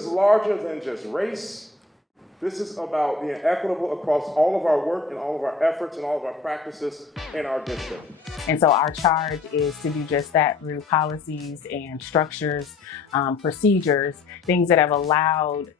is larger than just race. This is about being equitable across all of our work and all of our efforts and all of our practices in our district. And so our charge is to do just that through policies and structures, procedures, things that have allowed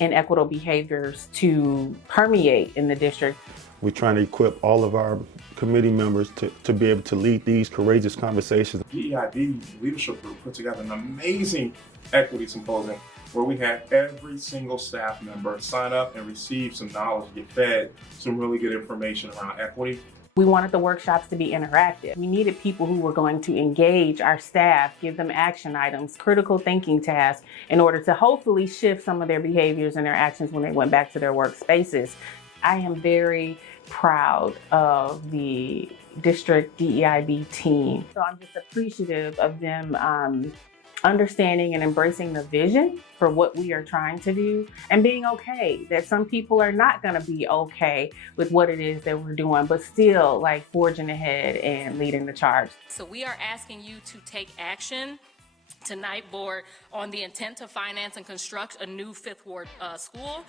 inequitable behaviors to permeate in the district. We're trying to equip all of our committee members to be able to lead these courageous conversations. DEIB leadership group put together an amazing equity symposium where we had every single staff member sign up and receive some knowledge, get fed some really good information around equity. We wanted the workshops to be interactive. We needed people who were going to engage our staff, give them action items, critical thinking tasks, in order to hopefully shift some of their behaviors and their actions when they went back to their workspaces. I am very proud of the district DEIB team. So I'm just appreciative of them understanding and embracing the vision for what we are trying to do and being okay that some people are not going to be okay with what it is that we're doing, but still like forging ahead and leading the charge. So we are asking you to take action tonight, board, on the intent to finance and construct a new Fifth Ward school.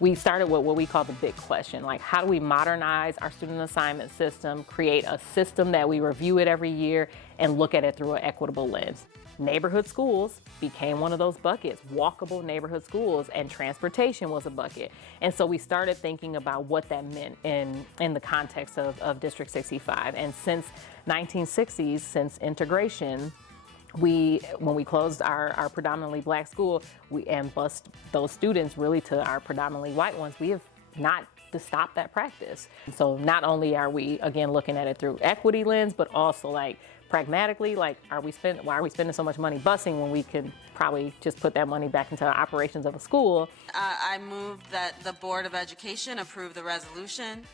We started with what we call the big question, like how do we modernize our student assignment system, create a system that we review it every year and look at it through an equitable lens. Neighborhood schools became one of those buckets, walkable neighborhood schools, and transportation was a bucket. And so we started thinking about what that meant in the context of District 65. And since 1960s, since integration, when we closed our predominantly black school and bused those students really to our predominantly white ones, we have not to stop that practice. So not only are we, again, looking at it through equity lens, but also like pragmatically, like why are we spending so much money busing when we can probably just put that money back into the operations of a school? I move that the Board of Education approve the resolution.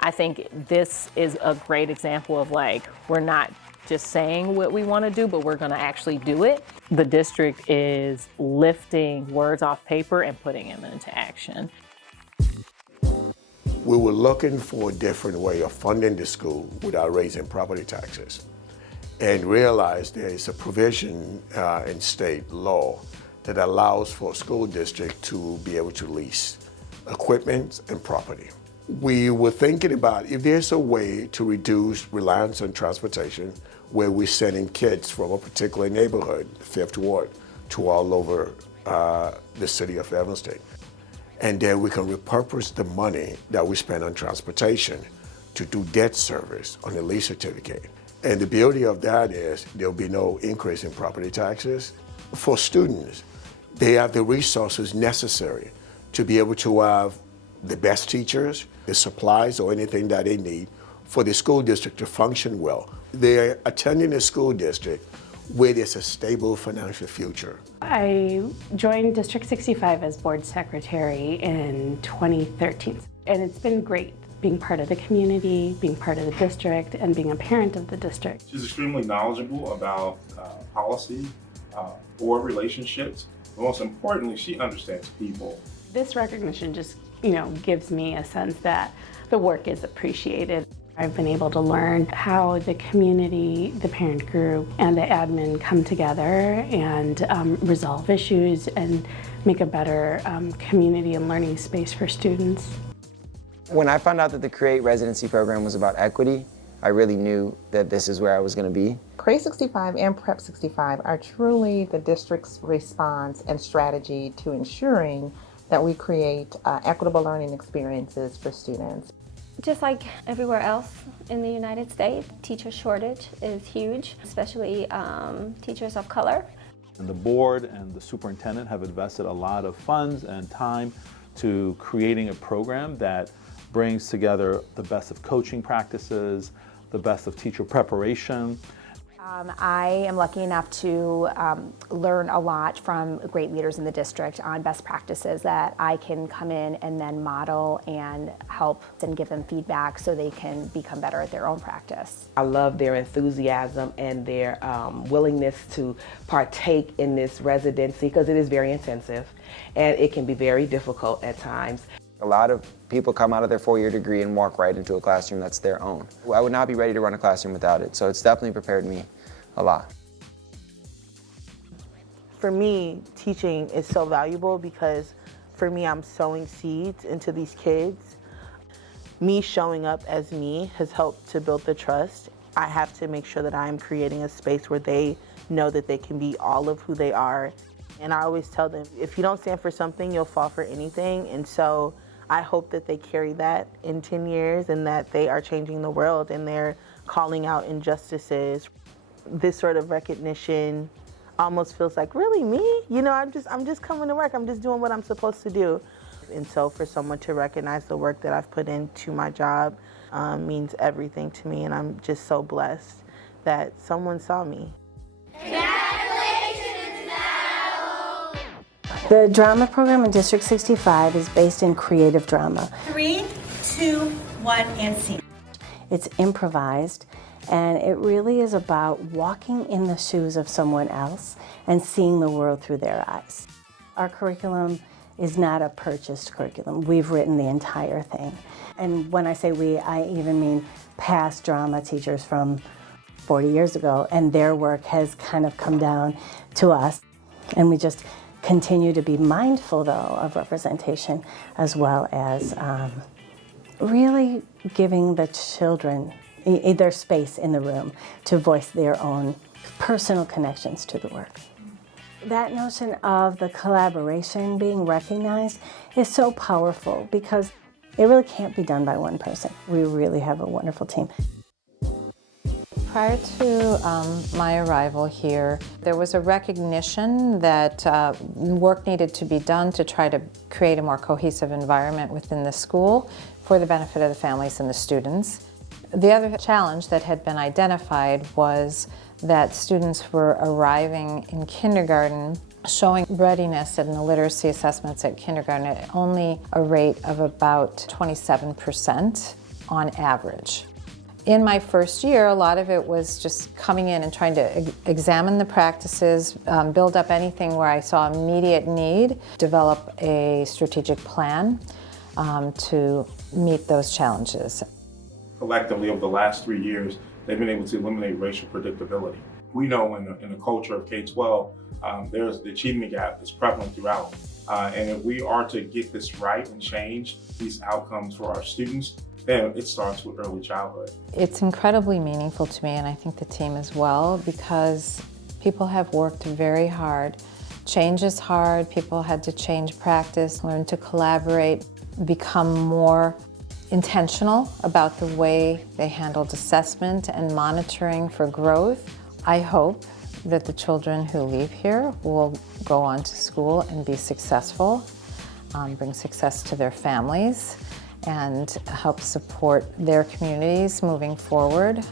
I think this is a great example of like, we're not just saying what we want to do, but we're going to actually do it. The district is lifting words off paper and putting them into action. We were looking for a different way of funding the school without raising property taxes, and realized there is a provision in state law that allows for a school district to be able to lease equipment and property. We were thinking about if there's a way to reduce reliance on transportation where we're sending kids from a particular neighborhood, Fifth Ward, to all over the city of Evanston. And then we can repurpose the money that we spend on transportation to do debt service on the lease certificate. And the beauty of that is there'll be no increase in property taxes. For students, they have the resources necessary to be able to have the best teachers, the supplies, or anything that they need for the school district to function well. They're attending a school district where there's a stable financial future. I joined District 65 as board secretary in 2013, and it's been great being part of the community, being part of the district, and being a parent of the district. She's extremely knowledgeable about policy, board relationships, but most importantly, she understands people. This recognition just, gives me a sense that the work is appreciated. I've been able to learn how the community, the parent group, and the admin come together and resolve issues and make a better community and learning space for students. When I found out that the CREATE residency program was about equity, I really knew that this is where I was going to be. CREATE 65 and PREP 65 are truly the district's response and strategy to ensuring that we create equitable learning experiences for students. Just like everywhere else in the United States, teacher shortage is huge, especially teachers of color. And the board and the superintendent have invested a lot of funds and time to creating a program that brings together the best of coaching practices, the best of teacher preparation. I am lucky enough to learn a lot from great leaders in the district on best practices that I can come in and then model and help and give them feedback so they can become better at their own practice. I love their enthusiasm and their willingness to partake in this residency because it is very intensive and it can be very difficult at times. A lot of people come out of their four-year degree and walk right into a classroom that's their own. I would not be ready to run a classroom without it, so it's definitely prepared me a lot. For me, teaching is so valuable because for me, I'm sowing seeds into these kids. Me showing up as me has helped to build the trust. I have to make sure that I'm creating a space where they know that they can be all of who they are. And I always tell them, if you don't stand for something, you'll fall for anything. And so I hope that they carry that in 10 years and that they are changing the world and they're calling out injustices. This sort of recognition almost feels like, really, me? You know, I'm just coming to work. I'm just doing what I'm supposed to do. And so for someone to recognize the work that I've put into my job means everything to me. And I'm just so blessed that someone saw me. The drama program in District 65 is based in creative drama. 3, 2, 1, and scene. It's improvised, and it really is about walking in the shoes of someone else and seeing the world through their eyes. Our curriculum is not a purchased curriculum. We've written the entire thing. And when I say we, I even mean past drama teachers from 40 years ago, and their work has kind of come down to us. And we just continue to be mindful, though, of representation, as well as really giving the children their space in the room to voice their own personal connections to the work. That notion of the collaboration being recognized is so powerful because it really can't be done by one person. We really have a wonderful team. Prior to my arrival here, there was a recognition that work needed to be done to try to create a more cohesive environment within the school for the benefit of the families and the students. The other challenge that had been identified was that students were arriving in kindergarten showing readiness in the literacy assessments at kindergarten at only a rate of about 27% on average. In my first year, a lot of it was just coming in and trying to examine the practices, build up anything where I saw immediate need, develop a strategic plan to meet those challenges. Collectively, over the last 3 years, they've been able to eliminate racial predictability. We know in the culture of K-12, there's the achievement gap is prevalent throughout. And if we are to get this right and change these outcomes for our students, then it starts with early childhood. It's incredibly meaningful to me, and I think the team as well, because people have worked very hard. Change is hard. People had to change practice, learn to collaborate, become more intentional about the way they handled assessment and monitoring for growth. I hope that the children who leave here will go on to school and be successful, bring success to their families, and help support their communities moving forward.